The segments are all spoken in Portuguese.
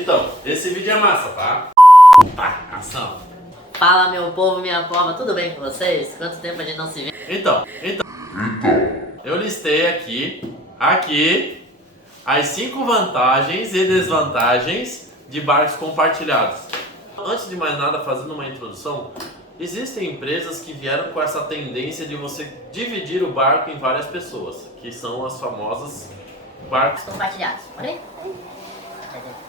Então, esse vídeo é massa, tá? Tá, ação. Fala meu povo, minha pova, tudo bem com vocês? Quanto tempo a gente não se vê? Então, eu listei aqui, as 5 vantagens e desvantagens de barcos compartilhados. Antes de mais nada, fazendo uma introdução, existem empresas que vieram com essa tendência de você dividir o barco em várias pessoas, que são as famosas barcos Compartilhados. Olha aí.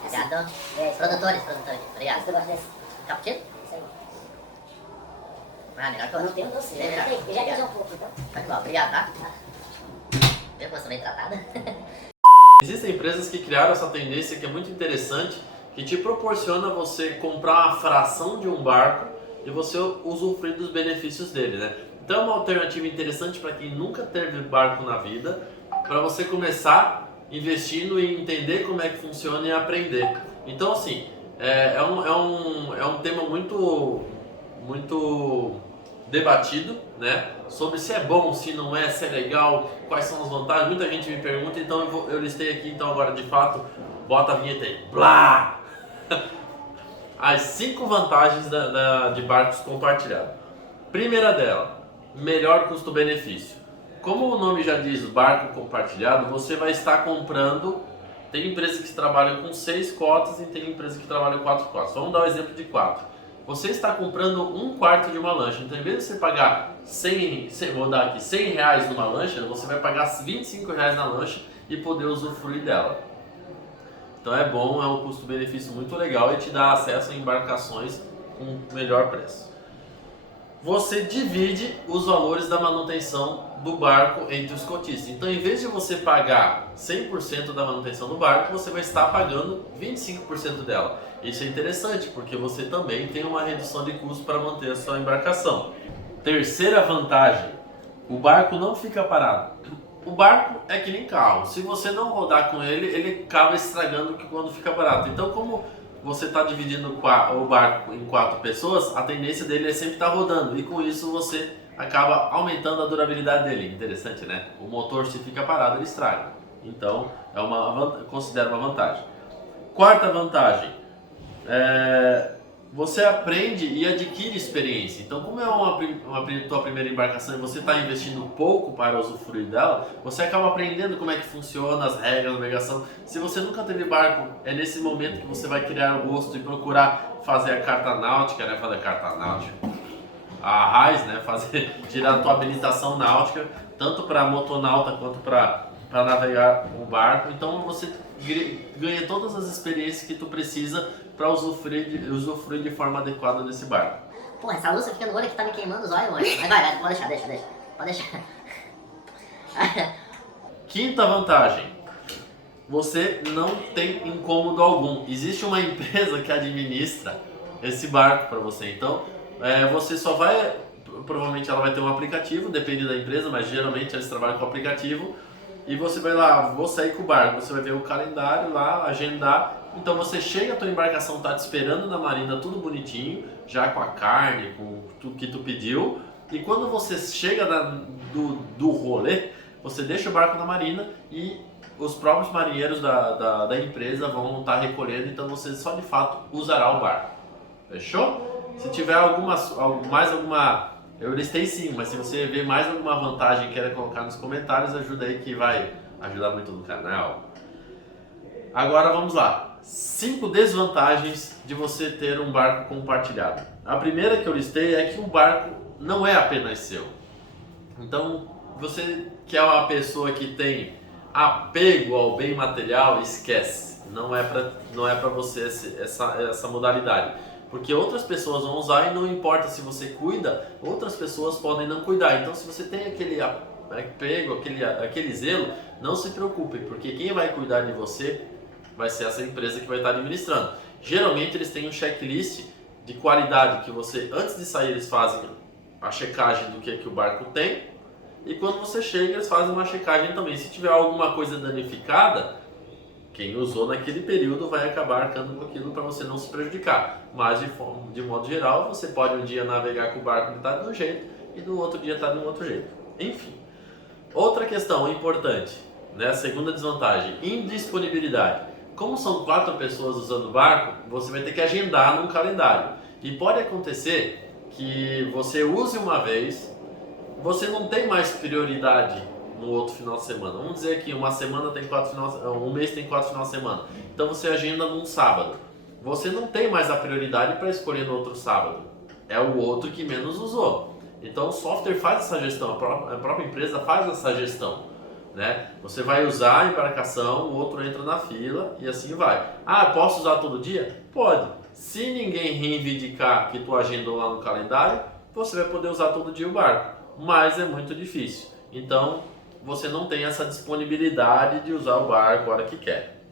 Obrigado. Produtores. Obrigado. Cappuccino? Ah, melhor que eu não tenho doce. Eu já pedi um pouco, então. Muito bom, obrigado, tá? Viu como eu sou bem tratada? Existem empresas que criaram essa tendência que é muito interessante, que te proporciona você comprar uma fração de um barco e você usufruir dos benefícios dele, né? Então é uma alternativa interessante para quem nunca teve barco na vida, para você começar investindo e entender como é que funciona e aprender. Então assim, é um tema muito debatido, né? Sobre se é bom, se não é, se é legal, quais são as vantagens. Muita gente me pergunta, então eu listei aqui, então agora de fato, bota a vinheta aí. Blá! As 5 vantagens de barcos compartilhados. Primeira dela, melhor custo-benefício. Como o nome já diz, barco compartilhado, você vai estar comprando. Tem empresas que trabalham com 6 cotas e tem empresas que trabalham com 4 cotas. Vamos dar um exemplo de 4. Você está comprando 1/4 de uma lancha. Então, em vez de você pagar 100 reais numa lancha, você vai pagar 25 reais na lancha e poder usufruir dela. Então é bom, é um custo-benefício muito legal e te dá acesso a embarcações com melhor preço. Você divide os valores da manutenção do barco entre os cotistas. Então, em vez de você pagar 100% da manutenção do barco, você vai estar pagando 25% dela. Isso é interessante, porque você também tem uma redução de custo para manter a sua embarcação. Terceira vantagem, o barco não fica parado. O barco é que nem carro, se você não rodar com ele, ele acaba estragando quando fica parado. Então, como você está dividindo o barco em 4 pessoas, a tendência dele é sempre estar rodando, e com isso você acaba aumentando a durabilidade dele. Interessante, né? O motor, se fica parado, ele estraga. Então, considero uma vantagem. Quarta vantagem, você aprende e adquire experiência. Então, como é tua primeira embarcação e você está investindo pouco para usufruir dela, você acaba aprendendo como é que funciona as regras da navegação. Se você nunca teve barco, é nesse momento que você vai criar o gosto e procurar fazer a carta náutica, né? Fazer a carta náutica, a RAIS, né? Tirar a tua habilitação náutica, tanto para motonauta quanto para navegar o barco. Então você ganha todas as experiências que tu precisa para usufruir de forma adequada desse barco. Porra, essa luz fica no olho que tá me queimando os olhos, mano. Mas vai, pode deixar. Pode deixar. Quinta vantagem, você não tem incômodo algum. Existe uma empresa que administra esse barco para você. Então, você só vai, provavelmente ela vai ter um aplicativo, depende da empresa, mas geralmente eles trabalham com aplicativo. E você vai lá, vou sair com o barco, você vai ver o calendário lá, agendar. Então você chega, a tua embarcação está te esperando na marina, tudo bonitinho, já com a carne, com tudo que tu pediu. E quando você chega do rolê, você deixa o barco na marina e os próprios marinheiros da empresa vão estar recolhendo, então você só de fato usará o barco. Fechou? Se tiver mais alguma... Eu listei 5, mas se você ver mais alguma vantagem e queira colocar nos comentários, ajuda aí que vai ajudar muito no canal. Agora vamos lá. 5 desvantagens de você ter um barco compartilhado. A primeira que eu listei é que o barco não é apenas seu. Então, você que é uma pessoa que tem apego ao bem material, esquece. Não é para você essa modalidade. Porque outras pessoas vão usar e não importa se você cuida, outras pessoas podem não cuidar. Então, se você tem aquele apego, aquele zelo, não se preocupe, porque quem vai cuidar de você vai ser essa empresa que vai estar administrando. Geralmente eles têm um checklist de qualidade que você, antes de sair, eles fazem a checagem do que o barco tem, e quando você chega eles fazem uma checagem também. Se tiver alguma coisa danificada, quem usou naquele período vai acabar arcando com aquilo para você não se prejudicar. Mas de modo geral, você pode um dia navegar com o barco que está de um jeito e no outro dia está de um outro jeito. Enfim. Outra questão importante, né? A segunda desvantagem, indisponibilidade. como são 4 pessoas usando o barco, você vai ter que agendar num calendário. E pode acontecer que você use uma vez, você não tem mais prioridade no outro final de semana. Vamos dizer que uma semana tem 4 finais, um mês tem 4 finais de semana. Então você agenda num sábado. Você não tem mais a prioridade para escolher no outro sábado. É o outro que menos usou. Então o software faz essa gestão, a própria empresa faz essa gestão. Né? Você vai usar a embarcação, o outro entra na fila e assim vai. Ah, posso usar todo dia? Pode. Se ninguém reivindicar que tu agendou lá no calendário, você vai poder usar todo dia o barco. Mas é muito difícil. Então você não tem essa disponibilidade de usar o barco a hora que quer.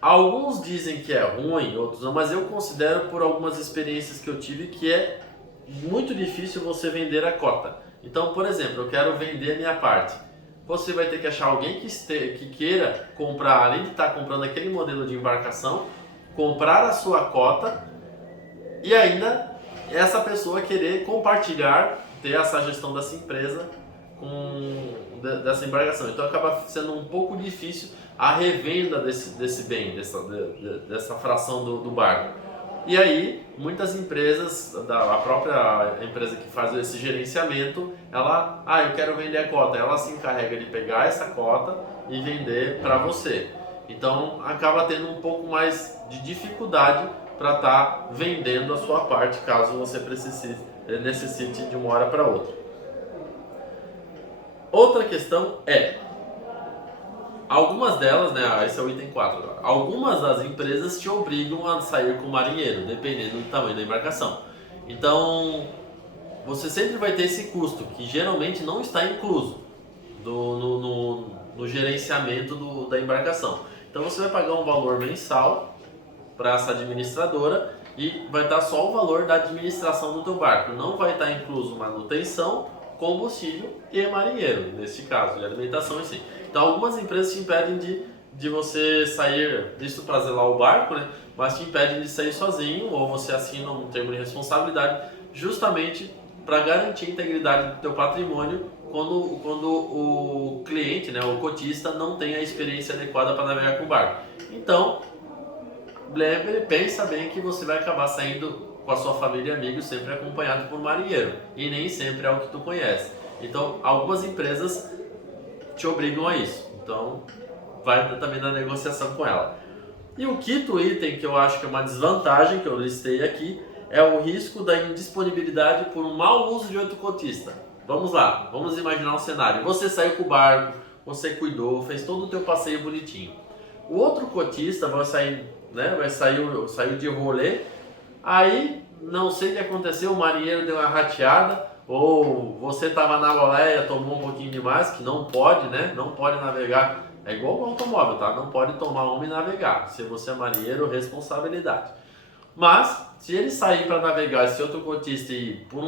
Alguns dizem que é ruim, outros não, mas eu considero por algumas experiências que eu tive que é muito difícil você vender a cota. Então, por exemplo, eu quero vender a minha parte. Você vai ter que achar alguém que queira comprar, além de estar comprando aquele modelo de embarcação, comprar a sua cota e ainda essa pessoa querer compartilhar, ter essa gestão dessa empresa dessa embarcação. Então acaba sendo um pouco difícil a revenda desse bem, dessa fração do barco. E aí, muitas empresas, a própria empresa que faz esse gerenciamento, eu quero vender a cota, ela se encarrega de pegar essa cota e vender para você. Então, acaba tendo um pouco mais de dificuldade para estar vendendo a sua parte, caso você necessite de uma hora para outra. Outra questão é, algumas delas, né, esse é o item 4 agora. Algumas das empresas te obrigam a sair com o marinheiro, dependendo do tamanho da embarcação. Então, você sempre vai ter esse custo, que geralmente não está incluso no gerenciamento da embarcação. Então, você vai pagar um valor mensal para essa administradora e vai estar só o valor da administração do teu barco. Não vai estar incluso manutenção, combustível e marinheiro, nesse caso, de alimentação e sim. Então algumas empresas te impedem de você sair, isso para zelar o barco, né? Mas te impedem de sair sozinho ou você assina um termo de responsabilidade justamente para garantir a integridade do teu patrimônio quando o cliente, né, o cotista, não tem a experiência adequada para navegar com o barco. Então, pensa bem que você vai acabar saindo com a sua família e amigos sempre acompanhado por um marinheiro e nem sempre é o que tu conhece. Então, algumas empresas te obrigam a isso. Então, vai também na negociação com ela. E o quinto item que eu acho que é uma desvantagem que eu listei aqui é o risco da indisponibilidade por um mau uso de outro cotista. Vamos lá, vamos imaginar um cenário. Você saiu com o barco, você cuidou, fez todo o teu passeio bonitinho. O outro cotista saiu de rolê. Aí, não sei o que aconteceu, o marinheiro deu uma rateada, ou você estava na boleia, tomou um pouquinho demais, que não pode, né? Não pode navegar, é igual o automóvel, tá? Não pode tomar uma e navegar. Se você é marinheiro, responsabilidade. Mas, se ele sair para navegar, esse outro cotista e por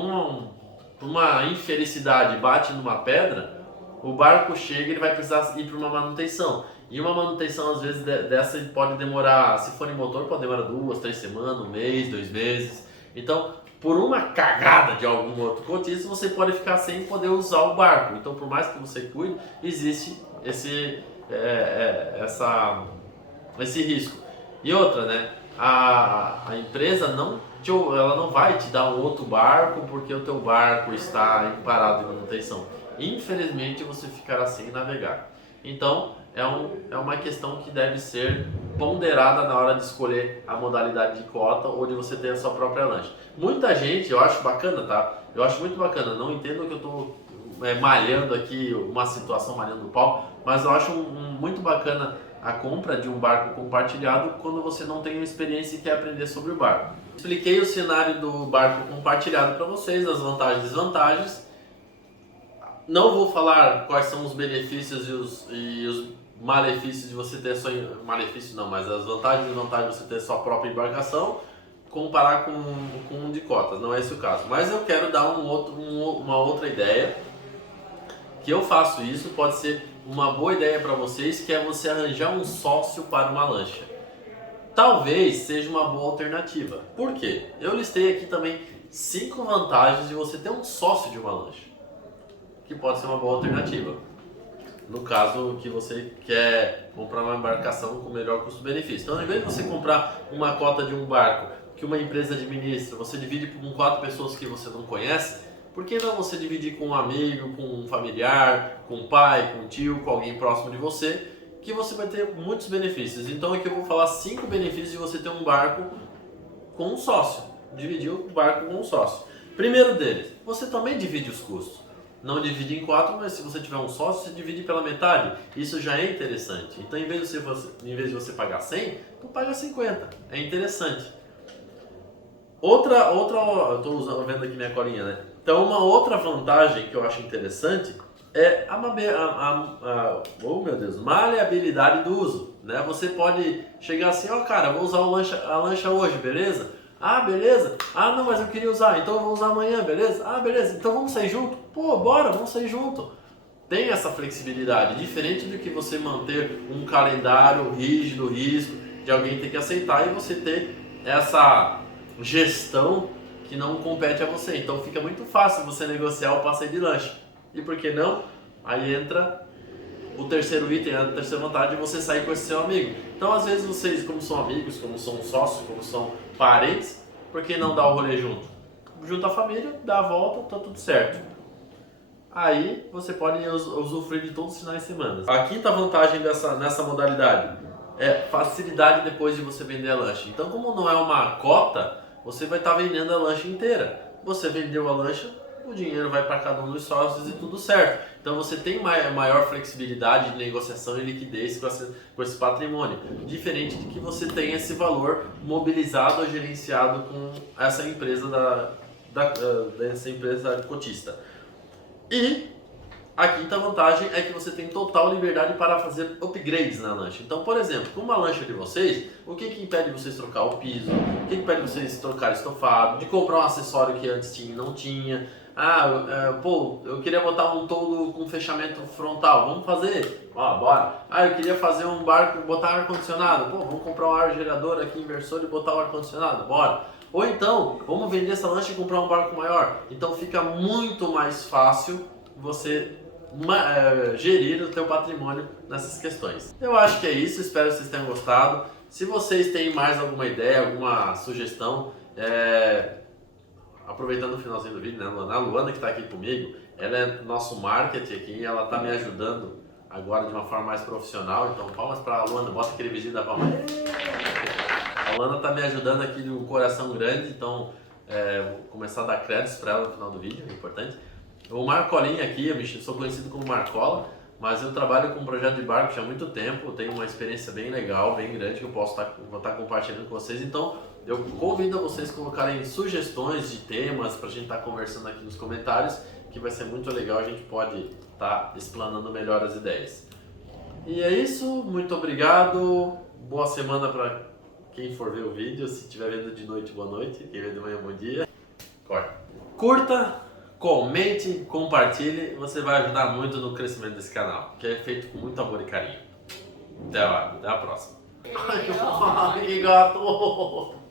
uma infelicidade bate numa pedra, o barco chega e ele vai precisar ir para uma manutenção. E uma manutenção, às vezes, dessa pode demorar, se for em motor, pode demorar 2, 3 semanas, um mês, 2 meses. Então, por uma cagada de algum outro cotista, você pode ficar sem poder usar o barco. Então, por mais que você cuide, existe esse risco. E outra, né? A empresa ela não vai te dar um outro barco porque o teu barco está parado de manutenção. Infelizmente, você ficará sem navegar. Então, é uma questão que deve ser ponderada na hora de escolher a modalidade de cota ou de você ter a sua própria lancha. Muita gente, eu acho bacana, tá? Eu acho muito bacana, não entendo que eu estou malhando aqui uma situação, malhando o pau, mas eu acho muito bacana a compra de um barco compartilhado quando você não tem uma experiência e quer aprender sobre o barco. Expliquei o cenário do barco compartilhado para vocês, as vantagens e desvantagens. Não vou falar quais são os benefícios e os malefícios de você ter malefício não, mas as vantagens e desvantagens de você ter sua própria embarcação, comparar com um de cotas, não é esse o caso. Mas eu quero dar uma outra ideia, que eu faço isso, pode ser uma boa ideia para vocês, que é você arranjar um sócio para uma lancha. Talvez seja uma boa alternativa. Por quê? Eu listei aqui também 5 vantagens de você ter um sócio de uma lancha, que pode ser uma boa alternativa. no caso que você quer comprar uma embarcação com melhor custo-benefício. Então, ao invés de você comprar uma cota de um barco que uma empresa administra, você divide com 4 pessoas que você não conhece, por que não você dividir com um amigo, com um familiar, com um pai, com um tio, com alguém próximo de você, que você vai ter muitos benefícios. Então aqui eu vou falar 5 benefícios de você ter um barco com um sócio, dividir o barco com um sócio. Primeiro deles, você também divide os custos. Não divide em 4, mas se você tiver um sócio, você divide pela metade. Isso já é interessante. Então, em vez de você pagar 100, tu paga 50. É interessante. Eu estou vendo aqui minha colinha, né? Então, uma outra vantagem que eu acho interessante é oh meu Deus, maleabilidade do uso, né? Você pode chegar assim, ó, cara, vou usar a lancha hoje, beleza? Ah, beleza. Ah, não, mas eu queria usar, então eu vou usar amanhã, beleza? Ah, beleza. Então vamos sair junto? Pô, bora, vamos sair junto. Tem essa flexibilidade, diferente do que você manter um calendário rígido, risco, de alguém ter que aceitar e você ter essa gestão que não compete a você. Então fica muito fácil você negociar o passeio de lancha. E por que não? Aí entra o terceiro item, a terceira vantagem de você sair com esse seu amigo. Então às vezes vocês, como são amigos, como são sócios, como são parentes, por que não dar o rolê junto? Junta a família, dá a volta, tá tudo certo. Aí você pode usufruir de todos os finais de semana. A quinta vantagem nessa modalidade é facilidade depois de você vender a lancha. Então, como não é uma cota, você vai estar vendendo a lancha inteira. Você vendeu a lancha, o dinheiro vai para cada um dos sócios e tudo certo. Então você tem maior flexibilidade de negociação e liquidez com esse patrimônio. Diferente de que você tem esse valor mobilizado ou gerenciado com essa empresa dessa empresa cotista. E a quinta vantagem é que você tem total liberdade para fazer upgrades na lancha. Então, por exemplo, com uma lancha de vocês, o que impede vocês trocar o piso? O que impede vocês trocar estofado? De comprar um acessório que antes tinha e não tinha? Eu queria botar um toldo com fechamento frontal, vamos fazer? Ó, bora. Eu queria fazer um barco, botar ar-condicionado, vamos comprar um ar gerador aqui, inversor e botar o ar-condicionado, bora. Ou então, vamos vender essa lancha e comprar um barco maior. Então fica muito mais fácil você gerir o teu patrimônio nessas questões. Eu acho que é isso, espero que vocês tenham gostado. Se vocês têm mais alguma ideia, alguma sugestão, aproveitando o finalzinho do vídeo, né? A Luana que está aqui comigo, ela é nosso marketing aqui, ela está me ajudando agora de uma forma mais profissional. Então palmas para a Luana, bota aquele vizinho da palma. A Luana está me ajudando aqui de um coração grande, então vou começar a dar créditos para ela no final do vídeo, é importante. O Marcolinha aqui, eu sou conhecido como Marcola, mas eu trabalho com um projeto de barco já há muito tempo, tenho uma experiência bem legal, bem grande, que eu vou estar compartilhando com vocês. Então eu convido a vocês a colocarem sugestões de temas para a gente estar conversando aqui nos comentários, que vai ser muito legal, a gente pode estar explanando melhor as ideias. E é isso, muito obrigado, boa semana para quem for ver o vídeo, se estiver vendo de noite, boa noite, quem vê de manhã, bom dia. Curta, comente, compartilhe, você vai ajudar muito no crescimento desse canal, que é feito com muito amor e carinho. Até a próxima. Ai, que gato!